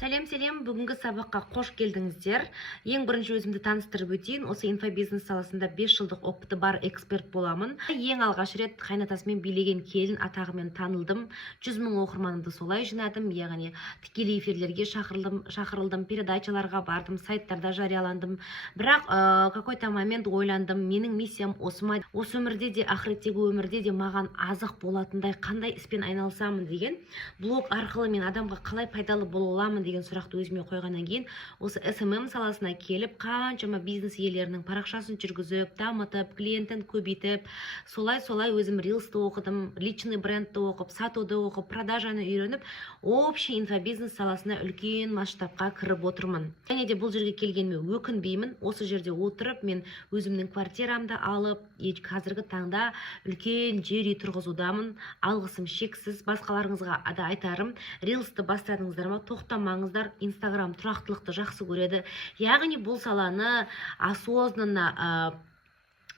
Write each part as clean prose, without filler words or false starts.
Сәлем, бүгінгі сабаққа қош келдіңіздер. Ең бірінші өзімді таныстырып өтейін. Осы инфобизнес саласында 5 жылдық опыты бар эксперт боламын. Ең алғаш рет қайнатасымен билеген келін атағымен танылдым. 100 мың оқырманымды солай жинадым. Яғни тікелей эфирлерге шақырылдым, передачаларға бардым, сайттарда жарияландым. Бірақ какой-то момент ойландым, менің миссиям осы өмірде де, ақыреттегі өмірде де маған азық болатындай қандай іспен айналысамын деген, блог арқылы мен адамға қалай пайдалы бола аламын деген сұрақты өзіме қойғаннан кейін осы SMM саласына келіп, қаншама бизнес иелерінің парақшасын жүргізіп, дамытып, клиентін көбейтіп, солай өзім рилсті оқыдым, личный брендті оқып, сатуды оқып, продажаны үйреніп, общий инфобизнес саласына үлкен масштабқа кіріп отырмын. Және де бұл жерге келгеніме өкінбеймін. Осы жерде отырып, мен өзімнің квартирамды алып, қазіргі таңда үлкен жер үй тұрғызудамын. Алғысым шексіз. Басқаларыңызға да айтарым, рилсті бастадыңыздар ма, тоқтамаңыздар. Инстаграм тұрақтылықты жақсы көреді. Яғни бұл саланы осознанно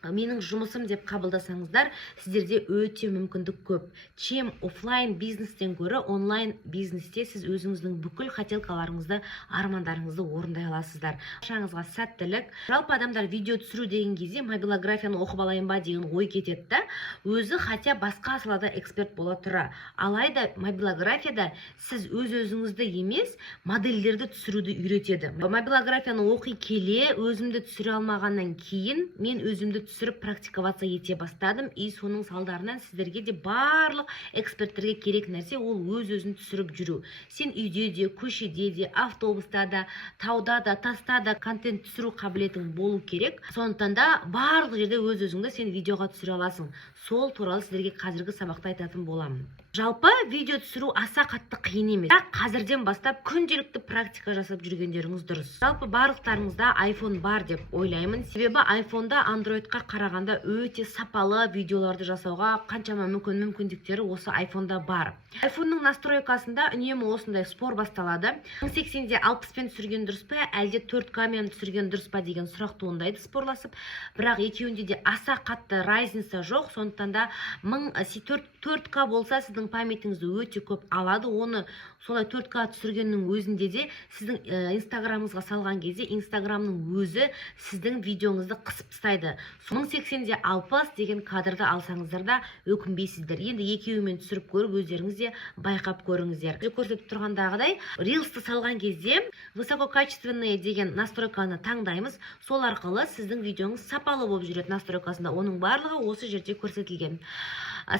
менің жұмысым деп қабылдасаңыздар, сіздерде өте мүмкіндік көп. Чем офлайн бизнестен гөрі онлайн бизнесте сіз өзіңіздің бүкіл хотелкаларыңызды, армандарыңызды орындай аласыздар. Шаңызға сәттілік. Жалпы адамдар видео түсіру деген кезде мобилографияны оқып алайын ба деген ой кетеді. Өзі хотя басқа салада эксперт бола тұра. Алайда мобилографияда сіз өзіңізді емес, модельдерді түсіруді үйретеді. Мобилографияны оқи келе, өзімді түсіре алмағаннан кейін мен өзімді түсіріп практиковаться ете бастадым. И соның салдарынан сіздерге де барлық эксперттерге керек нәрсе ол өзін түсіріп жүру. Сен үйде де, көшеде де, автобуста да, тауда да, таста да контент түсіру қабілетің болу керек. Сондықтан да барлық жерде өзіңді сен видеоға түсіре аласың. Сол туралы сіздерге қазіргі сабақта айтатын боламын. Жалпы видео түсіру аса қатты қиын емес. Бірақ қазірден бастап күнделікті практика жасап жүргендеріңіз дұрыс. Жалпы барлықтарыңызда iPhone бар деп ойлаймын. Себебі iPhone-да Android-қа қарағанда өте сапалы видеоларды жасауға қаншама мүмкіндіктері осы iPhone-да бар. iPhone-ның настройкасында үнемі осындай спор басталады. 1080-де 60-пен түсірген дұрыс па, әлде 4К-мен түсірген дұрыс па деген сұрақ туындайды спорласып. Бірақ екеуінде де аса қатты разница жоқ. Сондықтан да 4К болса сіздің памятіңізді өте көп алады. Оны солай 4К түсіргеннің өзінде де сіздің инстаграмыңызға салған кезде инстаграмның өзі сіздің видеоңызды қысып тастайды. 1080-де 60 деген кадрды алсаңыздар да өкінбейсіздер. Енді екеуімен түсіріп көріп өздеріңіз де байқап көріңіздер. Көрсетіп тұрғандағыдай, рилсті салған кезде высококачественные деген настройканы таңдаймыз. Сол арқылы сіздің видеоңыз сапалы болып жүреді настройкасында. Оның барлығы осы жерде көрсетілген.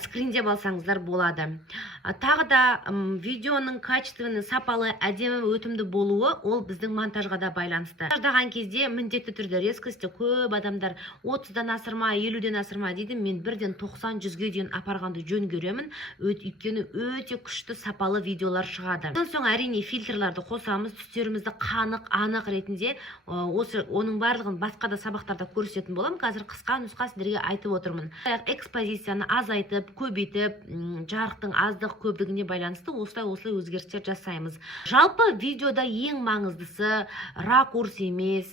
Скриндеп алсаңыздар болады. Тағы да видеоның качественный, сапалы, әдемі, өтімді болуы ол біздің монтажға да байланысты. Монтаждаған кезде міндетті түрде резкості көп адамдар 30-дан асырма, 50-ден асырма дейді. Мен бірден 90-100-ге дейін апарғанды жөн көремін. Өйткені өте күшті сапалы видеолар шығады. Содан соң әрине фильтрларды қосамыз, түстерімізді анық ретінде оның барлығын басқа да сабақтарда көрсететін болам. Қазір қысқа нұсқа сіздерге айтып отырмын. Экспозицияны азайтып, көбейтіп, жарықтың аздық көптігіне байланысты осылай өзгерістер жасаймыз. Жалпы видеода ең маңыздысы ракурс емес,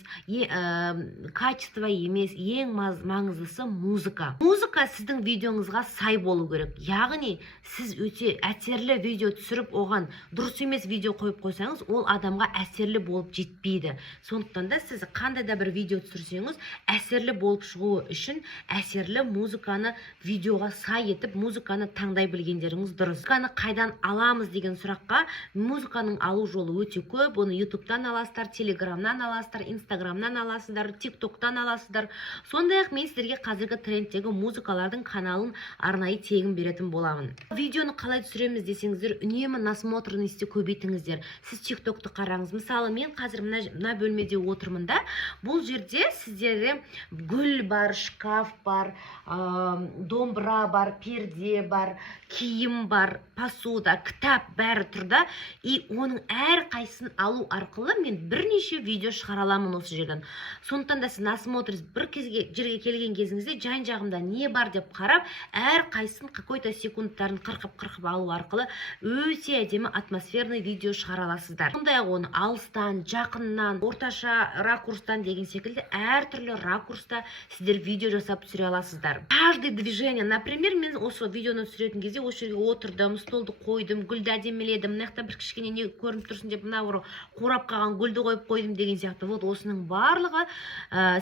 качество емес, ең маңыздысы музыка. Музыка сіздің видеоңызға сай болу керек. Яғни сіз өте әсерлі видео түсіріп, оған дұрыс емес видео қойып қойсаңыз, ол адамға әсерлі болып жетпейді. Сондықтан да сіз қандай да бір видео түсірсеңіз, әсерлі болып шығуы үшін әсерлі музыканы видеоға сай етіп, музыканы таңдай білгендеріңіз дұрыс. Музыканы қайдан аламыз деген сұраққа, музыканың алу жолы өте көп. Оны YouTube-тан аласыздар, Telegram-нан аласыздар, Instagram-нан аласыздар, TikTok-тан аласыздар. Сондай-ақ мен сіздерге қазіргі трендтегі музыкалардың каналын арнайы тегін беретін боламын. Видеоны қалай түсіреміз десеңіздер, үнемі насмотренностьті көбейтіңіздер. Сіз TikTok-ты қараңыз. Мысалы, мен қазір мына бөлмеде отырмын да, бұл жерде сіздерде гүл бар, шкаф бар, домбыра бар, перде бар, киім бар, посуда, кітап бәрі тұрда. И оның әр қайсысын алу арқылы мен бірнеше видео шығара аламын осы жерден. Сондықтан да сіз насмотритесь, бір жерге келген кезіңізде жан-жағымда не бар деп қарап, әр қайсысын какой-то секундтарын қырқып алу арқылы өте әдемі атмосферный видео шығара аласыздар. Сондай-ақ оны алыстан, жақыннан, орташа ракурстан деген секілді әртүрлі ракурста сіздер видео жасап түсіре аласыздар. Каждый движение, например, мен осы видеоны түсіретін кезде осы жерге отырдым, столды қойдым, гүлді әдеміледім, мына жақта бір кішкене не көрініп тұрсын деп мына бір қурап қалған гүлді қойып қойдым деген сияқты. Вот осының барлығы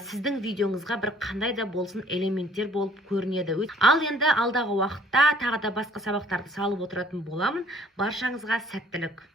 сіздің видеоңызға бір қандай да болсын элементтер болып көрінеді. Ал енді алдағы уақытта тағы да басқа сабақтарды салып отыратын боламын. Баршаңызға сәттілік.